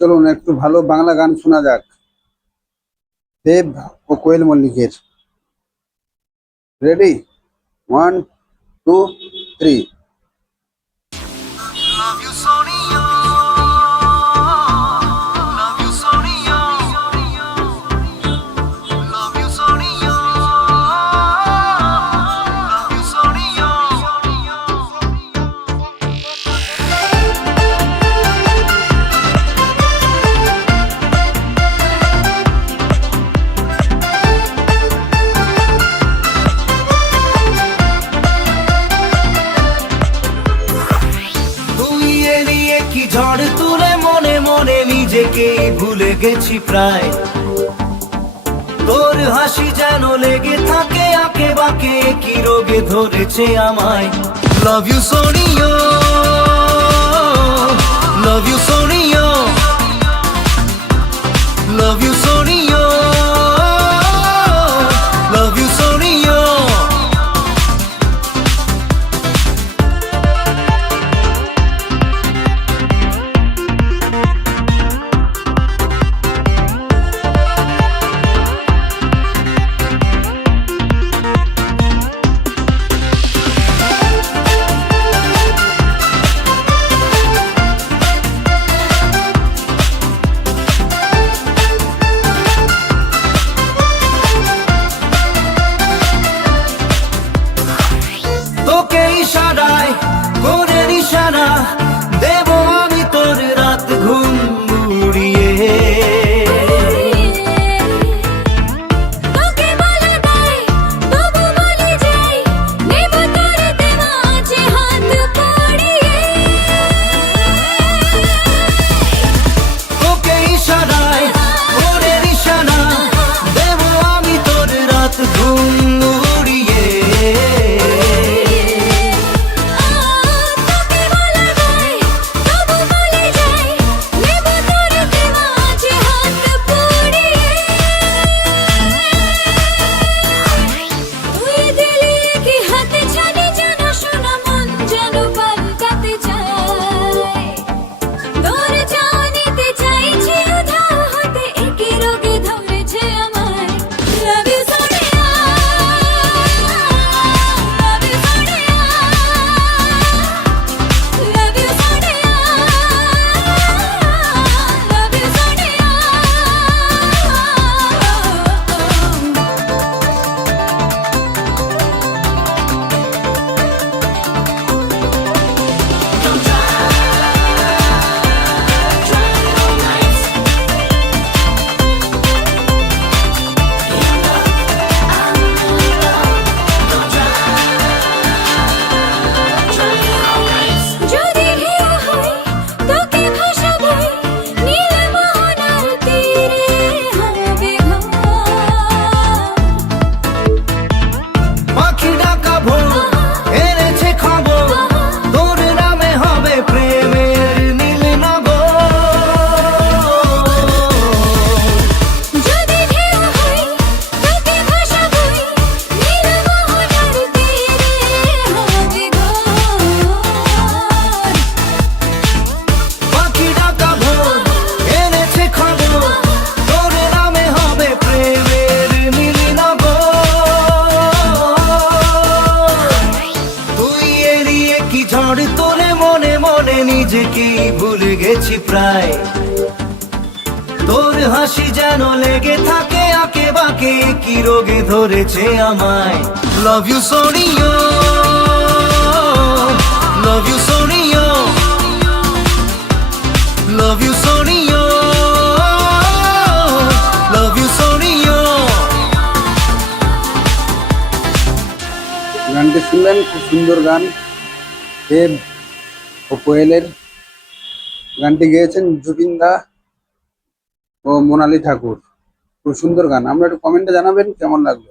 চলুন একটু ভালো বাংলা গান শোনা যাক, দেব ও কোয়েল মল্লিকের। Ready? 1 2 3। Love you, Sonia. Love you, Sonia. Love you, Sonia. Love you, Sonia. তুই এলিয়ে কি ঝড় তুলে মনে মনে নিজেকে ভুলে গেছি প্রায়। তোর হাসি যেন লেগে থাকে আঁকে বাঁকে, কি রোগে ধরেছে আমায়। Love you Sonia, love you Sonia, love you Sonia, love you Sonia. তোকে ইশারায় করে নিশানা দেব আমি তোর রাত ঘুম উড়িয়ে। তোকে বলা দায় তবু বলে যাই, নেব তোর দেওয়া আছে হাত পড়িয়ে। তোকে ইশারায় করে নিশানা দেব আমি তোর রাত ঘুম উড়িয়ে। তোকে বলা দায় তবু বলে যাই, নেব তোর দেওয়া আছে হাত পড়িয়ে। তুই দিলি কি হাতে ছানি যেন শোনা মন যেন পাল্টাতে চায়। তোর জানিতে চাইছি উধাও হতে একই রোগে ধরেছে আমায়। Love you Sonia, love you Sonia, love you Sonia, love you Sonia. যদি ঢেউ হয় তোকে ভাসাবই, নীল মোহনার তীরে হবে ঘর। পাখি ডাকা ভোর এনেছে খবর, তোর নামে হবে প্রেমের নীল নগর। যদি ঢেউ হয় তোকে ভাসাবই, নীল মোহনার তীরে হবে ঘর। পাখি ডাকা ভোর এনেছে খবর, তোর নামে হবে প্রেমের নীল নগর। তুই এড়িয়ে কি ঝড় তোলে মনে মনে নিজেকে ভুলে গেছি প্রায়। তোর হাসি যেন লেগে থাকে আঁকে বাঁকে, কি রোগে ধরেছে আমায়। Love you Sonia, love you Sonia, love you Sonia, love you Sonia. গানটি শুনলেন, খুব সুন্দর গান, দেব ও কোয়েলের। গানটি গেয়েছেন জুবিন দা ও মোনালি ঠাকুর। খুব সুন্দর গান। আমরা একটু কমেন্টে জানাবেন কেমন লাগলো।